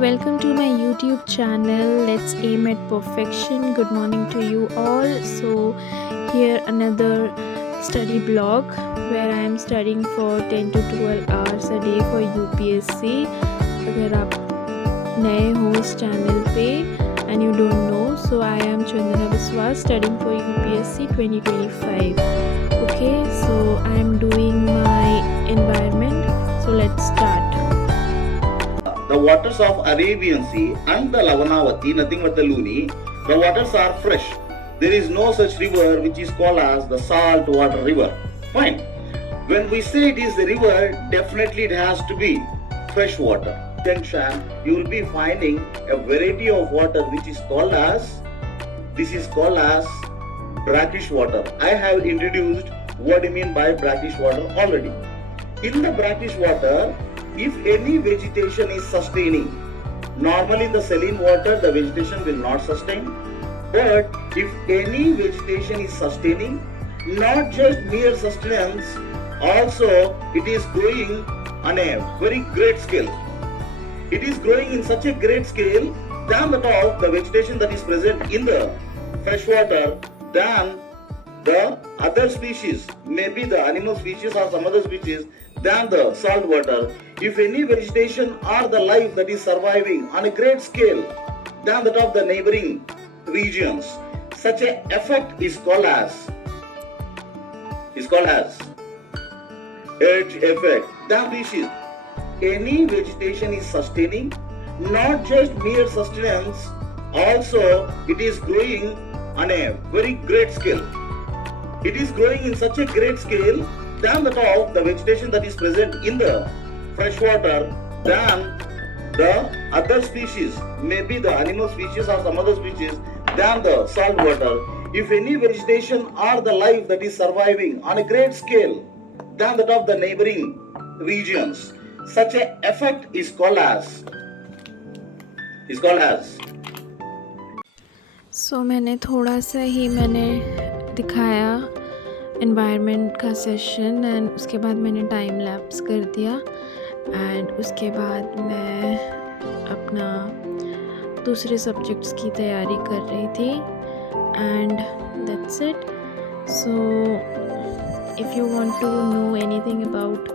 welcome to my YouTube channel. Let's aim at perfection. Good morning to you all. So, here another study blog where I am studying for 10 to 12 hours a day for UPSC. अगर आप नए हो इस channel पे and you don't know, so I am Chandana Biswas studying for UPSC 2025. Okay, so I am doing my environment. So let's start. The waters of Arabian Sea and the Lavanavati, nothing but the Luni, the waters are fresh. There is no such river which is called as the salt water river. Fine. When we say it is a river, definitely it has to be fresh water. Junction, you will be finding a variety of water which is called as, this is called as brackish water. I have introduced what I mean by brackish water already. In the brackish water, if any vegetation is sustaining, normally in the saline water the vegetation will not sustain, but if any vegetation is sustaining, not just mere sustenance, also it is growing on a very great scale. It is growing in such a great scale than that of the vegetation that is present in the freshwater than the other species, maybe the animal species or some other species, than the salt water. If any vegetation or the life that is surviving on a great scale than that of the neighboring regions, such a effect is called as edge effect. That which is any vegetation is sustaining, not just mere sustenance, also it is growing on a very great scale. It is growing in such a great scale than that of the vegetation that is present in the freshwater than the other species, maybe the animal species or some other species, than the salt water. If any vegetation or the life that is surviving on a great scale than that of the neighboring regions, such a effect is called as So मैंने थोड़ा सा ही दिखाया environment का session and उसके बाद मैंने time lapse कर दिया एंड उसके बाद मैं अपना दूसरे सब्जेक्ट्स की तैयारी कर रही थी and that's it. So if you want to know anything about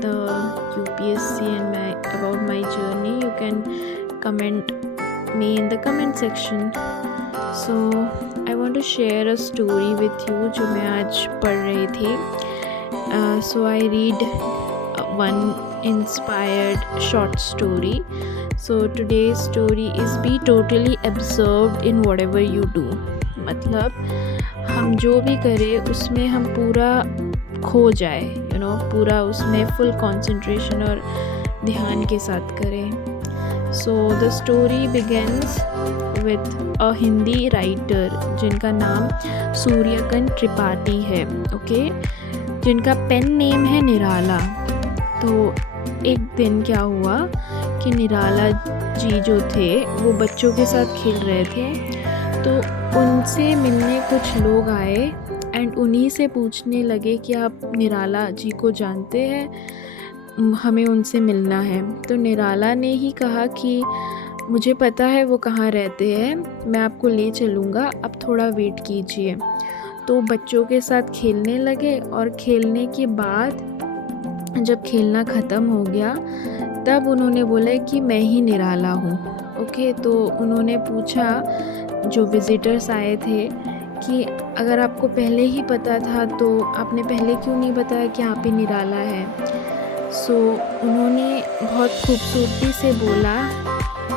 the UPSC and about my journey, you can comment me in the comment section. So I want to share a story with you जो मैं आज पढ़ रही थी. So I read one inspired short story. So today's story is be totally absorbed in whatever you do. मतलब हम जो भी करें उसमें हम पूरा खो जाए, पूरा उसमें फुल कंसंट्रेशन और ध्यान के साथ करें. So the story begins with a Hindi writer जिनका नाम सूर्यकांत त्रिपाठी है, ओके, जिनका पेन नेम है निराला. तो एक दिन क्या हुआ कि निराला जी जो थे वो बच्चों के साथ खेल रहे थे, तो उनसे मिलने कुछ लोग आए एंड उन्हीं से पूछने लगे कि आप निराला जी को जानते हैं, हमें उनसे मिलना है. तो निराला ने ही कहा कि मुझे पता है वो कहाँ रहते हैं, मैं आपको ले चलूँगा, आप थोड़ा वेट कीजिए. तो बच्चों के साथ खेलने लगे और खेलने के बाद जब खेलना ख़त्म हो गया तब उन्होंने बोला कि मैं ही निराला हूँ. ओके, तो उन्होंने पूछा जो विज़िटर्स आए थे कि अगर आपको पहले ही पता था तो आपने पहले क्यों नहीं बताया कि आप ही निराला है. सो उन्होंने बहुत खूबसूरती से बोला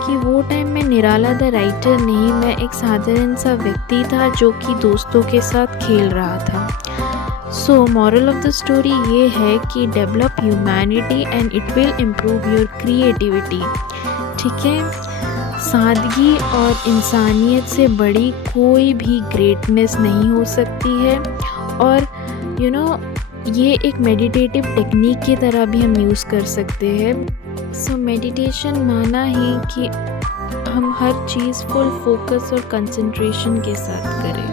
कि वो टाइम मैं निराला द राइटर नहीं, मैं एक साधारण सा व्यक्ति था जो कि दोस्तों के साथ खेल रहा था. So moral of the story ये है कि develop humanity and it will improve your creativity. ठीक है, सादगी और इंसानियत से बड़ी कोई भी ग्रेटनेस नहीं हो सकती है. और ये एक मेडिटेटिव टेक्निक की तरह भी हम यूज़ कर सकते हैं. सो मेडिटेशन माना ही कि हम हर चीज़ फुल फोकस और कंसंट्रेशन के साथ करें.